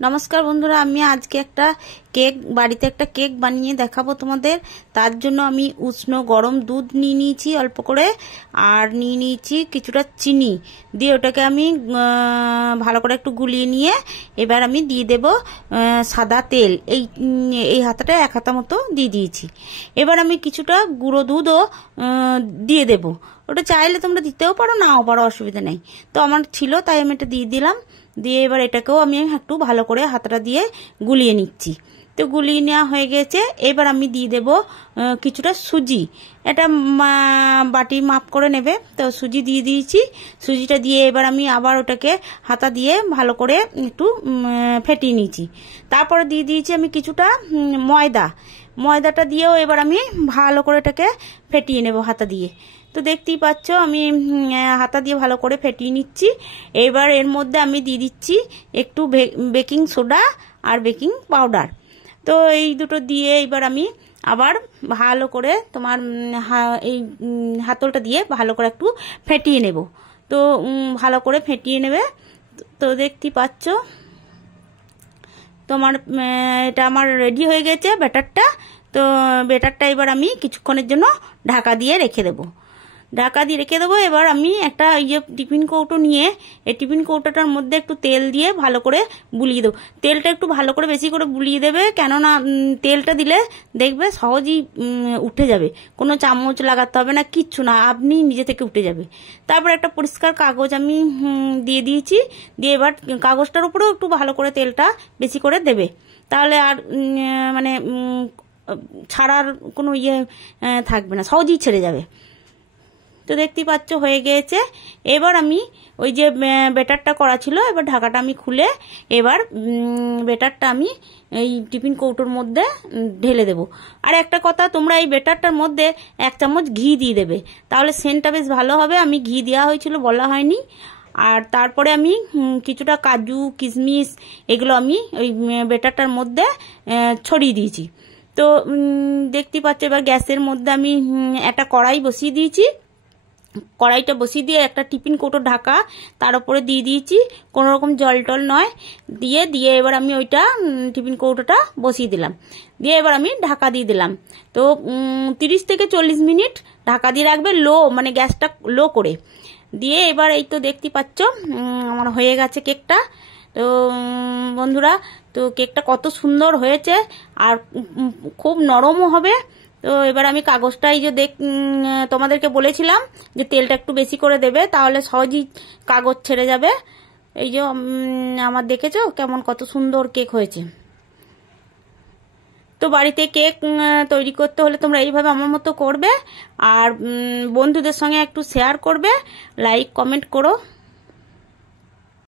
নমস্কার বন্ধুরা, আমি আজকে একটা বাড়িতে একটা কেক বানিয়ে দেখাবো তোমাদের। তার জন্য আমি উষ্ণ গরম দুধ নিয়ে নিয়েছি অল্প করে, আর নিয়ে নিয়েছি কিছুটা চিনি দিয়ে ওটাকে আমি ভালো করে একটু গুলিয়ে নিয়ে এবার আমি দিয়ে দেব সাদা তেল। এই হাতাটা এক হাতা মতো দিয়ে দিয়েছি। এবার আমি কিছুটা গুঁড়ো দুধও দিয়ে দেব। ওটা চাইলে তোমরা দিতেও পারো, নাও পারো, অসুবিধা নেই। তো আমার ছিল তাই আমি এটা দিয়ে দিলাম। দিয়ে এবার এটাকেও আমি একটু ভালো করে হাতটা দিয়ে গুলিয়ে নিচ্ছি। তো গুলিয়ে নেওয়া হয়ে গেছে। এবার আমি দিয়ে দেব কিছুটা সুজি। এটা বাটি মাপ করে নেবে। তো সুজি দিয়ে দিয়েছি। সুজিটা দিয়ে এবার আমি আবার ওটাকে হাতা দিয়ে ভালো করে একটু ফেটিয়ে নিয়েছি। তারপরে দিয়ে দিয়েছি আমি কিছুটা ময়দাটা দিয়েও এবার আমি ভালো করে এটাকে ফেটিয়ে নেব হাতা দিয়ে। তো দেখতেই পাচ্ছ আমি হাতা দিয়ে ভালো করে ফেটিয়ে নিচ্ছি। এবার এর মধ্যে আমি দিয়ে দিচ্ছি একটু বেকিং সোডা আর বেকিং পাউডার। তো এই দুটো দিয়ে এবার আমি আবার ভালো করে তোমার এই হাতলটা দিয়ে ভালো করে একটু ফেটিয়ে নেব। তো ভালো করে ফেটিয়ে নেবে। তো দেখতেই পাচ্ছ তোমার এটা আমার রেডি হয়ে গেছে ব্যাটারটা। তো ব্যাটারটা এবার আমি কিছুক্ষণের জন্য ঢাকা দিয়ে রেখে দেবো। এবার আমি একটা টিফিন কৌটো নিয়ে এই টিফিন কৌটোটার মধ্যে একটু তেল দিয়ে ভালো করে বুলিয়ে দেবো। তেলটা একটু ভালো করে বেশি করে বুলিয়ে দেবে, কেননা তেলটা দিলে দেখবে সহজেই উঠে যাবে। কোনো চামচ লাগাতে হবে না, কিচ্ছু না, আপনি নিজে থেকে উঠে যাবে। তারপর একটা পরিষ্কার কাগজ আমি দিয়ে দিয়েছি। দিয়ে এবার কাগজটার উপরেও একটু ভালো করে তেলটা বেশি করে দেবে, তাহলে আর মানে ছাড়ার কোনো থাকবে না, সহজেই ছেড়ে যাবে। তো দেখতেই পাচ্ছ হয়ে গিয়েছে। এবার আমি ওই যে ব্যাটারটা করা ছিল, এবার ঢাকাটা আমি খুলে এবার ব্যাটারটা আমি এই টিফিন কৌটোর মধ্যে ঢেলে দেব। আর একটা কথা, তোমরা এই ব্যাটারটার মধ্যে 1 চামচ ঘি দিয়ে দেবে, তাহলে সেন্টটা বেশ ভালো হবে। আমি ঘি দেওয়া হয়েছিল, বলা হয়নি। আর তারপরে আমি কিছুটা কাজু কিশমিশ এগুলো আমি ওই ব্যাটারটার মধ্যে ছড়িয়ে দিয়েছি। তো দেখতেই পাচ্ছ এবার গ্যাসের মধ্যে আমি একটা কড়াই বসিয়ে দিয়েছি। কড়াইটা বসিয়ে দিয়ে একটা টিফিন কৌটো ঢাকা তার উপরে দিয়ে দিয়েছি, কোনো রকম জল টল নয়। দিয়ে এবার আমি ওইটা টিফিন কৌটোটা বসিয়ে দিলাম। দিয়ে এবার আমি ঢাকা দিয়ে দিলাম। তো 30 থেকে 40 মিনিট ঢাকা দিয়ে রাখবে, মানে গ্যাসটা লো করে। দিয়ে এবার এই তো দেখতে পাচ্ছ আমার হয়ে গেছে কেকটা। তো বন্ধুরা, তো কেকটা কত সুন্দর হয়েছে আর খুব নরমও হবে। তো এবার আমি কাগজটাই তোমাদেরকে বলেছিলাম যে তেলটা একটু বেশি করে দেবে, তাহলে সহজেই কাগজ ছেড়ে যাবে। এই যে আমার দেখেছো কেমন কত সুন্দর কেক হয়েছে। তো বাড়িতে কেক তৈরি করতে হলে তোমরা এইভাবে আমার মতো করবে, আর বন্ধুদের সঙ্গে একটু শেয়ার করবে, লাইক কমেন্ট করো।